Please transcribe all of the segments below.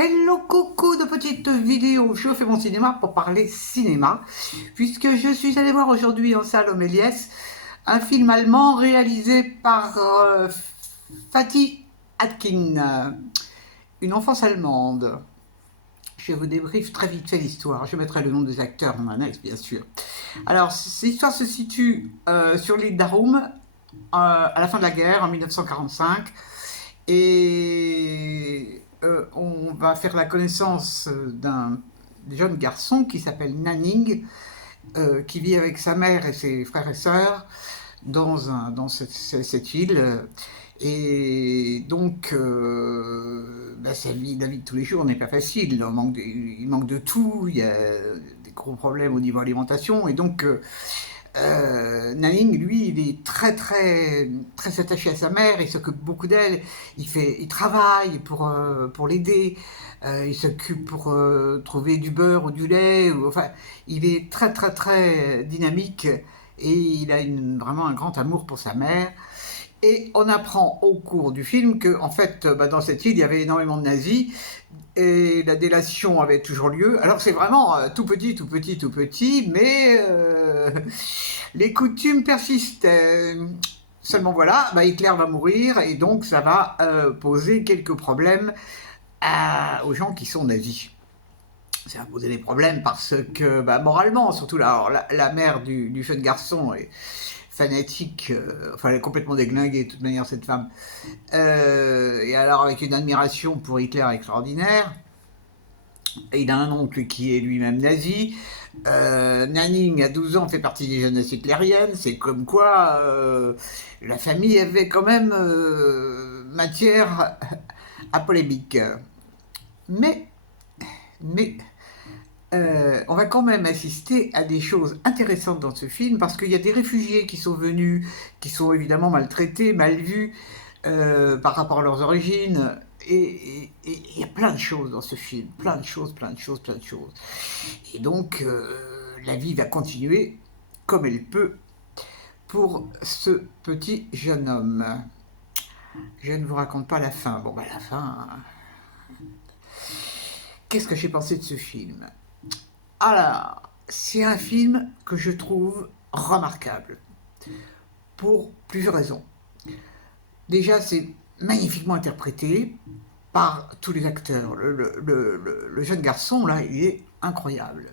Hello coucou de petites vidéos, je fais mon cinéma pour parler cinéma, puisque je suis allée voir aujourd'hui en salle au Méliès un film allemand réalisé par Fatih Akin, une enfance allemande. Je vous débriefe très vite fait l'histoire, je mettrai le nom des acteurs en annexe bien sûr. Alors, l'histoire se situe sur l'île d'Arum à la fin de la guerre en 1945 et on va faire la connaissance d'un jeune garçon qui s'appelle Nanning, qui vit avec sa mère et ses frères et sœurs dans cette île. Et donc, la vie de tous les jours n'est pas facile. Il manque de tout, il y a des gros problèmes au niveau alimentation. Et donc, Nanning, lui, il est très attaché à sa mère, il s'occupe beaucoup d'elle, il travaille pour l'aider, il s'occupe pour trouver du beurre ou du lait, enfin, il est très dynamique et il a vraiment un grand amour pour sa mère. Et on apprend au cours du film que, en fait, dans cette île, il y avait énormément de nazis et la délation avait toujours lieu. Alors c'est vraiment tout petit, mais les coutumes persistent. Seulement voilà, Hitler va mourir et donc ça va poser quelques problèmes aux gens qui sont nazis. Ça va poser des problèmes parce que, moralement, surtout la mère du jeune garçon est fanatique, enfin elle est complètement déglinguée de toute manière cette femme, et alors avec une admiration pour Hitler extraordinaire. Et il a un oncle qui est lui-même nazi. Nanning, à 12 ans, fait partie des jeunesses hitlériennes. C'est comme quoi la famille avait quand même matière à polémique. Mais, mais on va quand même assister à des choses intéressantes dans ce film parce qu'il y a des réfugiés qui sont venus, qui sont évidemment maltraités, mal vus par rapport à leurs origines. Et il y a plein de choses dans ce film, plein de choses. Et donc, la vie va continuer comme elle peut pour ce petit jeune homme. Je ne vous raconte pas la fin. Bon, la fin. Qu'est-ce que j'ai pensé de ce film? Alors, c'est un film que je trouve remarquable pour plusieurs raisons. Déjà, c'est magnifiquement interprété par tous les acteurs. Le jeune garçon, là, il est incroyable.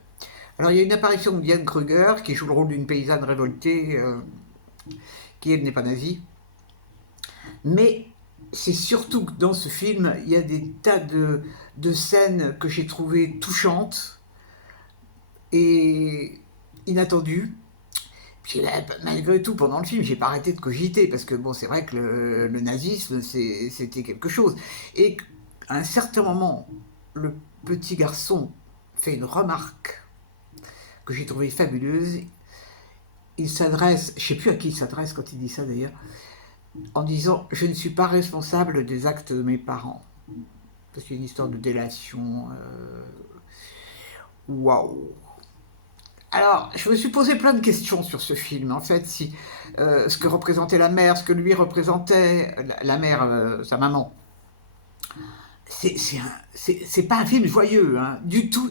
Alors, il y a une apparition de Diane Kruger qui joue le rôle d'une paysanne révoltée qui, elle, n'est pas nazie. Mais c'est surtout que dans ce film, il y a des tas de scènes que j'ai trouvées touchantes et inattendues. Puis là, malgré tout, pendant le film, j'ai pas arrêté de cogiter parce que bon, c'est vrai que le nazisme, c'était quelque chose. Et à un certain moment, le petit garçon fait une remarque que j'ai trouvée fabuleuse. Il s'adresse, je sais plus à qui il s'adresse quand il dit ça d'ailleurs, en disant je ne suis pas responsable des actes de mes parents. Parce qu'il y a une histoire de délation. Waouh! Alors, je me suis posé plein de questions sur ce film. En fait, si ce que représentait la mère, ce que lui représentait la mère, sa maman. C'est pas un film joyeux, hein, du tout.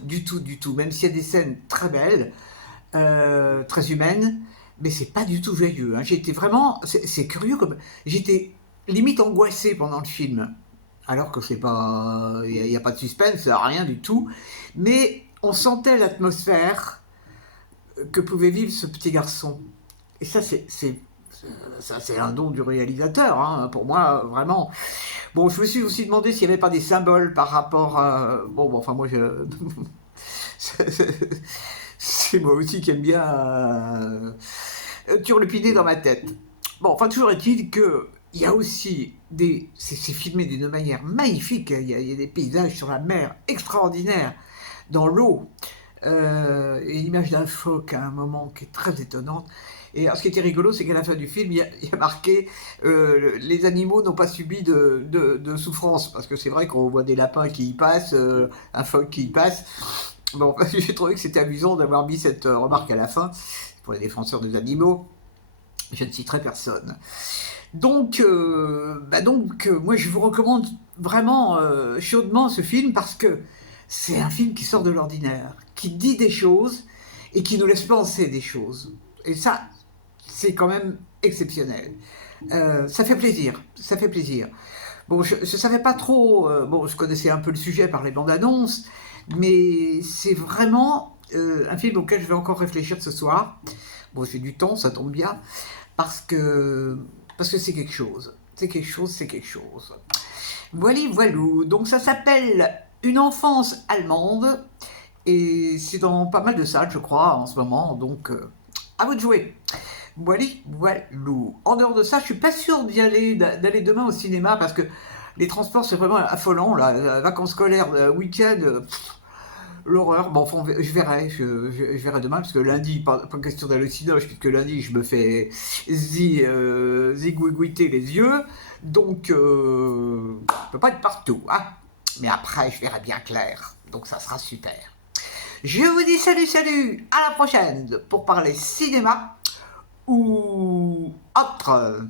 Même s'il y a des scènes très belles, très humaines, mais c'est pas du tout joyeux. Hein. J'étais vraiment, c'est curieux comme, j'étais limite angoissé pendant le film, alors que c'est pas, il y a pas de suspense, rien du tout. Mais on sentait l'atmosphère que pouvait vivre ce petit garçon. Et ça, c'est un don du réalisateur, hein, pour moi, vraiment. Bon, je me suis aussi demandé s'il n'y avait pas des symboles par rapport à... Bon, enfin, moi, c'est moi aussi qui aime bien turlupiner dans ma tête. Bon, enfin, toujours est-il que il y a aussi c'est filmé d'une manière magnifique. Il y a des paysages sur la mer extraordinaires, dans l'eau. Et l'image d'un phoque à un moment qui est très étonnante. Et alors, ce qui était rigolo, c'est qu'à la fin du film, il y a marqué les animaux n'ont pas subi de souffrance. Parce que c'est vrai qu'on voit des lapins qui y passent, un phoque qui y passe. Bon, j'ai trouvé que c'était amusant d'avoir mis cette remarque à la fin pour les défenseurs des animaux. Je ne citerai personne. Donc, moi je vous recommande vraiment chaudement ce film parce que c'est un film qui sort de l'ordinaire, qui dit des choses et qui nous laisse penser des choses. Et ça, c'est quand même exceptionnel. Ça fait plaisir, ça fait plaisir. Bon, je ne savais pas trop, bon, je connaissais un peu le sujet par les bandes annonces, mais c'est vraiment un film auquel je vais encore réfléchir ce soir. Bon, j'ai du temps, ça tombe bien, parce que parce que c'est quelque chose. C'est quelque chose, c'est quelque chose. Voilà, voilou. Donc ça s'appelle Une enfance allemande, et c'est dans pas mal de salles, je crois, en ce moment, donc à vous de jouer. Voilà, voilou. En dehors de ça, je suis pas sûr d'aller demain au cinéma parce que les transports c'est vraiment affolant là. Vacances scolaires, week-end, l'horreur. Bon, enfin, je verrai, je verrai demain parce que lundi, pas question d'aller au cinéma puisque lundi je me fais zigouigouiter les yeux, donc je peux pas être partout, hein. Mais après, je verrai bien clair, donc ça sera super. Je vous dis salut, salut, à la prochaine pour parler cinéma ou autre.